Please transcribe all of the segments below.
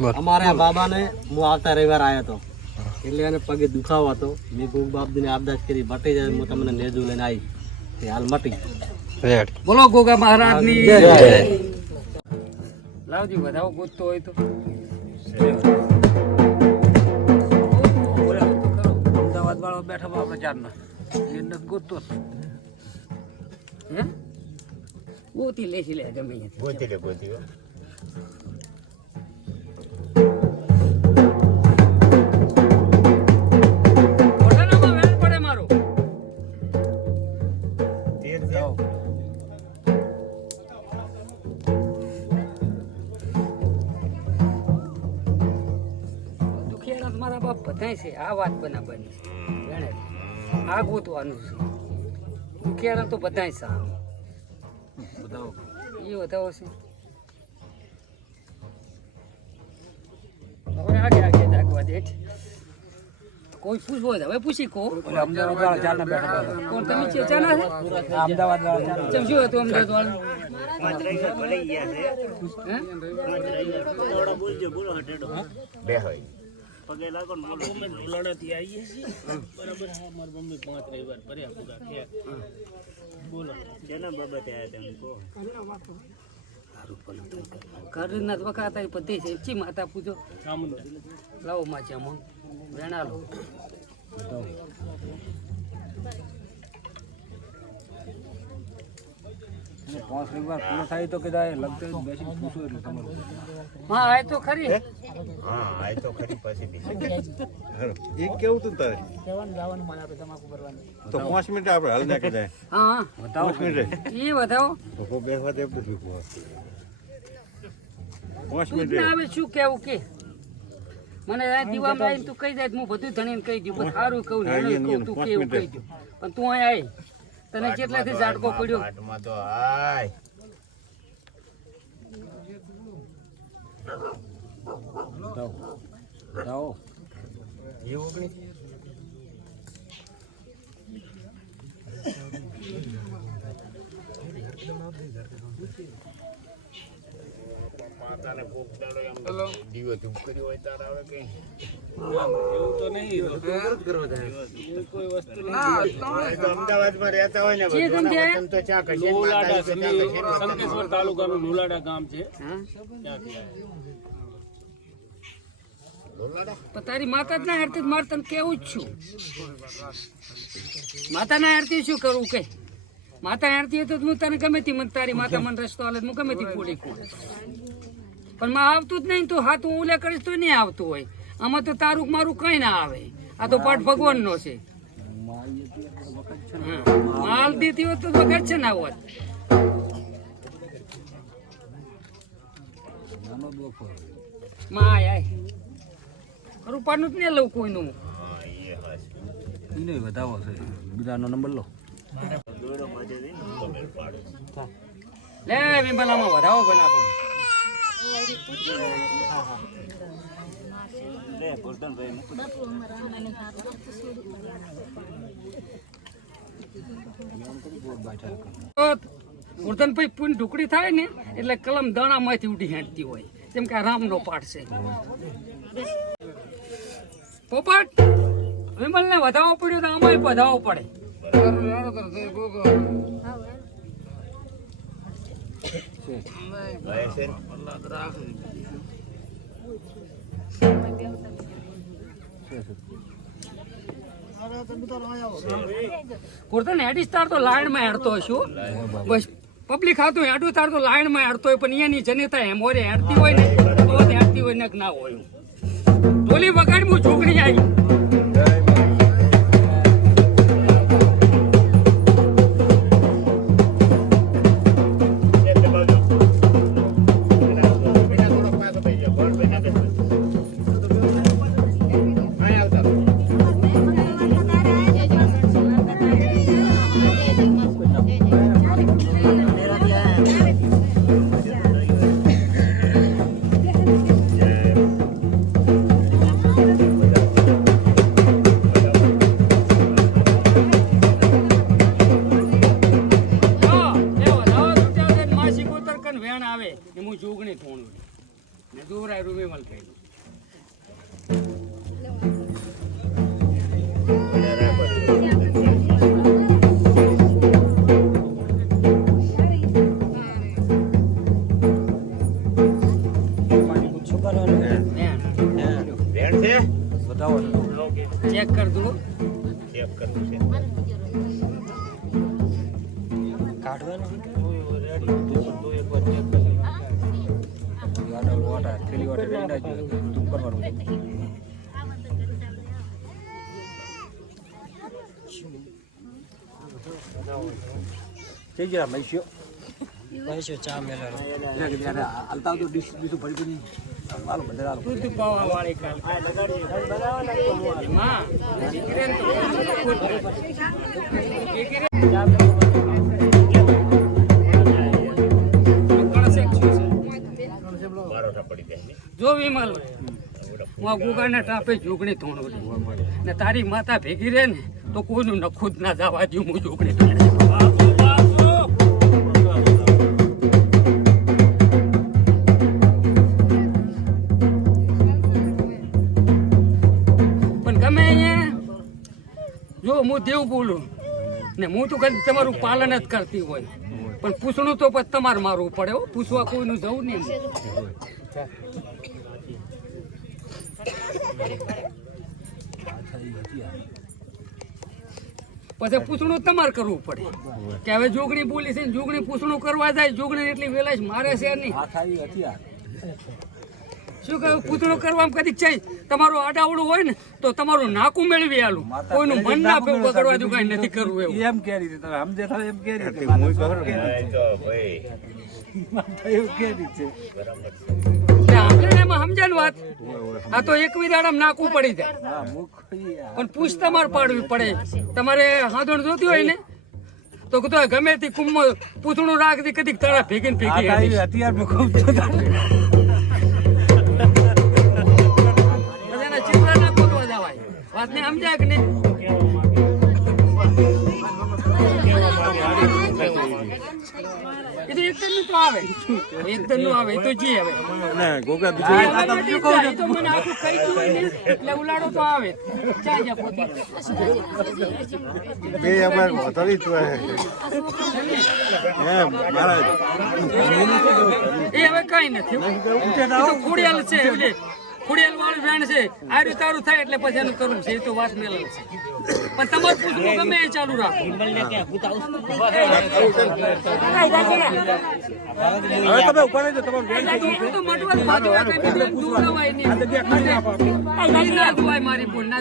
અમારા બાબાને હું આવતા રવિવાર આવ્યો હતો એટલે એને પગે દુખાવો હતો. મેં ગોગ બાપજીને અરદાસ કરી મટી જાય, હું તમને નેજુ લઈને આવી. હાલ મટી. બોલો ગોગા મહારાજની જય. લાવજી વધાવો ગોતતો હોય તો અમદાવાદ વાળો બેઠા આપણે ચારના એને ગોતતો હે ગોતી લેસી લે ગમે ગોતી લે મારા બાપ બધાય છે. આ વાત બની આ ગોતવાનું છે. દુખિયારા તો બધાય છે. એ બતાવો છે. હવે આગે દાખવા દે. કોઈ પૂછવો હોય હવે પૂછી કો. અમદાવાદ વાળા ચારના બેઠા કોણ તમે છે ચાના છે અમદાવાદ વાળા ચમ શું હતું અમદાવાદ વાળા ભલાઈ ગયા છે હે બોલજો બોલો હટેડો બે હોય પગે લાગો ને બોલો લોડાથી આવીએ છીએ બરાબર. મારી મમ્મી 5 રવિવાર ભર્યા પૂરા થયા. બોલો જેના બાબતે આવ્યા તમે કહો. ઘરના વખાતા પદ્ધતિ છે ચી માતા પૂજો લાવો માચા મો વેણા લો પાંચ રવિવાર પૂરો થાય તો કદાય લગતો બેસી પૂછો એટલે તમારું હા આ તો ખરી પછી એ કેવું તું તારે જવાનું મને આપણે તમાકુ ભરવાનું તો 5 મિનિટ આપણે હાલ નાખી જાય. હા બતાવો 5 મિનિટ એ બતાવો તો બેસવા દે બધું 5 મિનિટ આવે શું કેવું કે મને આ દીવામાં આવીને તું કહી દે હું બધું ધણીને કહી દઉં પણ સારું કહું ને કહું તું કેવું કહી દઉં પણ તું અહીં આવી તને કેટલાથી ઝાટકો પડ્યો હાટમાં તો આય જાઓ એ ઓગણી માતાને કોક દાડો એમ દીવો ધૂપ કર્યો હોય તાર આવે કઈ એવું તો નહીં કોઈ વસ્તુ અમદાવાદમાં રહેતા હોય ને તો ચા કશે લુલાડા શંકેશ્વર તાલુકાનું લુલાડા ગામ છે ત્યાંથી પણ તારી માતા જ ના હારતી મારે તને કેવું જ છું માતા ના હારતી શું કરવું કે માતા હારતી હોય તો હું તને ગમે તે મને તારી માતા મને રસ્તો હાલે હું ગમે તે પૂરી કરું પણ માં આવતું જ નહીં તો હા તું ઉલે કરીશ તો નહીં આવતું હોય. આમાં તો તારું મારું કઈ ના આવે. આ તો પાઠ ભગવાન નો છે. માલ દીધી હોત તો વખત છે ના હોત. રૂપાનું જ ને લઉં કોઈનું વધાવો છે બીજાનો નંબર લો લે વિમલામાં વધાવો બનાવો ગોરધનભાઈ પૂન ઢુકડી થાય ને એટલે કલમ દાણામાંથી ઉડી હેંડતી હોય જેમ કે રામનો પાઠ છે. પોપટ વિમલ ને વધાવો પડ્યો તો આમાં વધાવો પડે. ગોરધન હેડી તાર તો લાઈન માં હેડતો હશું બસ પબ્લિક હાથું હેડું તાર તો લાઈન માં હેડતો હોય પણ અહીંયાની જનતા હેમોરે હેડતી હોય ને તો હેડતી હોય ને ના હોય. ઢોલી વગાડ હું છોકરી આવી ને દોરાય રૂમે મલ કઈ ચેક કર દો ચેક કરવું છે દૂધ પાવા વાળી કાલ માં દીકરીને તો દીકરી જો વિમલ હું ગુગાને ટાપે જોગણી તોડું ને તારી માતા ભેગી રહે ને તો કોઈનું નખું જ ના જવા દઉં હું જોગણી તોડે પણ ગમે અહીંયા જો હું દેવ બોલું ને હું તો કદી તમારું પાલન જ કરતી હોય પણ પૂછણું તો પછી તમારે મારવું પડે હો પૂછવા કોઈનું જવું નહીં પછી પૂછણું તમારે કરવું પડે કે હવે જોગણી બોલી છે જોગણી પૂછણું કરવા જાય જોગણી એટલી વેલાશ મારે છે નહીં શું કહ્યું પૂછણું કરવામાં કદી ચાઈ તમારું આડાવડું હોય ને તો તમારું નાકું મેળવી આલું કોઈનું મન ના બગડવા દઉં કઈ નથી કરવું એવું એમ કે રીતે તમે સમજે થાય એમ કે રીતે આપણે એમાં સમજાણ વાત આ તો એક વિદાડામાં નાકું પડી જાય પણ પૂછ તમારે પાડવી પડે તમારે હાથોણ જોતી હોય ને તો ગમે તે કુંભ પૂછણું રાખતી કદી તારા ભેગી ભેગી બધાના ચિત્ર ના ગોતવા જવાય વાત ને સમજાય કે નહીં એ તો એકદમ નું તો આવે એકદમ નું આવે તો જી હવે ગોગા તો મને આખું કહી દઉં હોય ને એટલે ઉલાડો તો આવે ચા જા પોતે બે અમાર વધારી તો એમ મહારાજ એ હવે કઈ નથી એ તો ખોડિયાલ છે એટલે ખોડિયાલ વાળું વેણ છે આર્યું તારું થાય એટલે પછી એનું કરવું છે એ તો વાત મેલ છે પણ તમારે પૂછવું ગમે એ ચાલુ રાખો હવે તમે ઉપર જ તમારું બેન તો મટવા બાજુ આ કઈ બીજું દૂર નવાય નહીં ના દુવાય મારી બોલ ના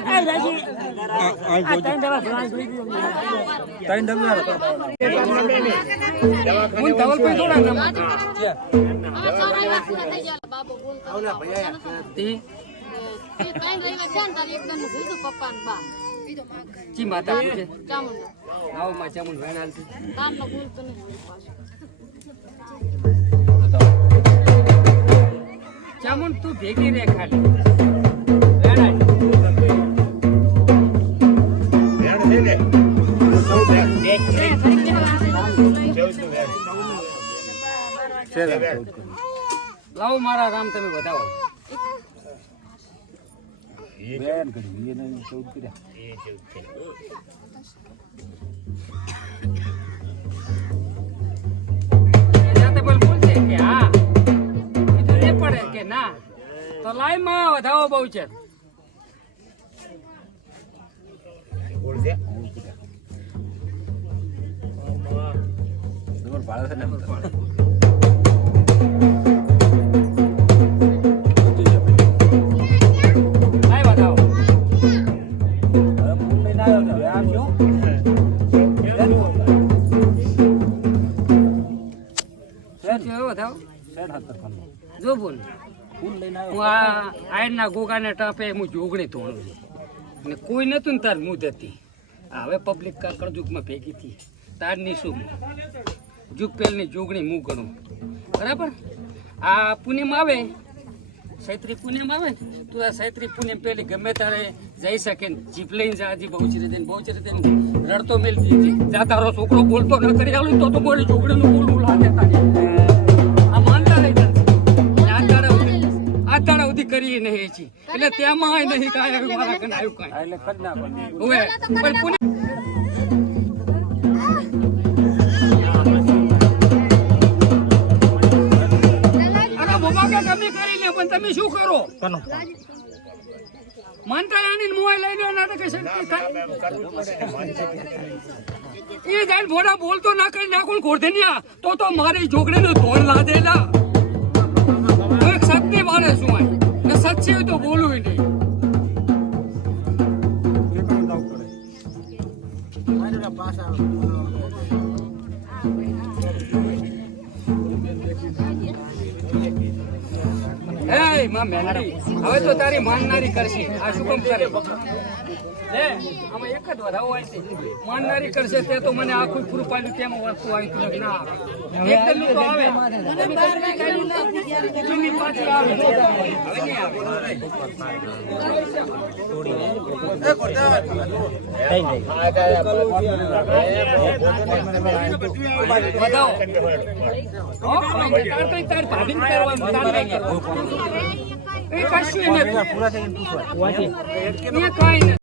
હું ધવલભાઈ થોડા નામ જી માતા પૂછે આવો માં ચામુંડ વેણાલ છે ચામુંડ તું ભેગી રે ખાલી વેણાલ લાવો મારા રામ તમે વધાવો બોલશે કે હા બીજું નહીં પડે કે ના તો લાઈ માં વધાવો બહુ છે જો બોલ હું આ આયરના ગોગાને ટાપે હું જોગણી તોડું અને કોઈ નતું ને તાર મુદ હતી હવે પબ્લિક કળજુગમાં ભેગી હતી તારની શું જુગ પેલની જોગણી હું ગણું બરાબર આ પૂનમ આવે સૈત્રી પૂનમ આવે તો આ સૈત્રી પૂનમ પેલી ગમે તારે જઈ શકે ને જીપ લઈને જાજી બહુચરી દે રડતો મેલ દીધી જા તારો છોકરો બોલતો ન કરી આવું તો બોલી જોગણીનું બોલવું લાગે તારે આ માનતા રહી જાય સુધી કરી નહીં છે એટલે તેમાં નહીં કાંઈ મારા કને આવ્યું કાંઈ એટલે કદ ના પણ હવે પણ પુણે અને મોબા કે તમે કરી લે પણ તમે શું કરો માનતા આની મોબાઈલ લઈ લો ના કે શક્તિ થાય એ જાય મોડા બોલતો ના કરી નાખું ગોરધનિયા તો મારી જોગડીને ધોળ લાદેલા એક સત્ય મારે શું હોય ને સચ્ચી હોય તો બોલવું નહીં એ માં મેલડી હવે તો તારી માનનારી કરશે આ શું કામ કરે લે આમાં એક જ વધાવો હોય છે માનનારી કરશે તે તો મને આખું પૂરું પાડ્યું તેમાં વસ્તુ આવી તું ના આવે એકદમ તો આવે જૂની પાછી આવે હવે નહીં આવે બતાવો તાર ભાભીને કરવાનું તાર એ કશું નથી. એ કાંઈ નથી.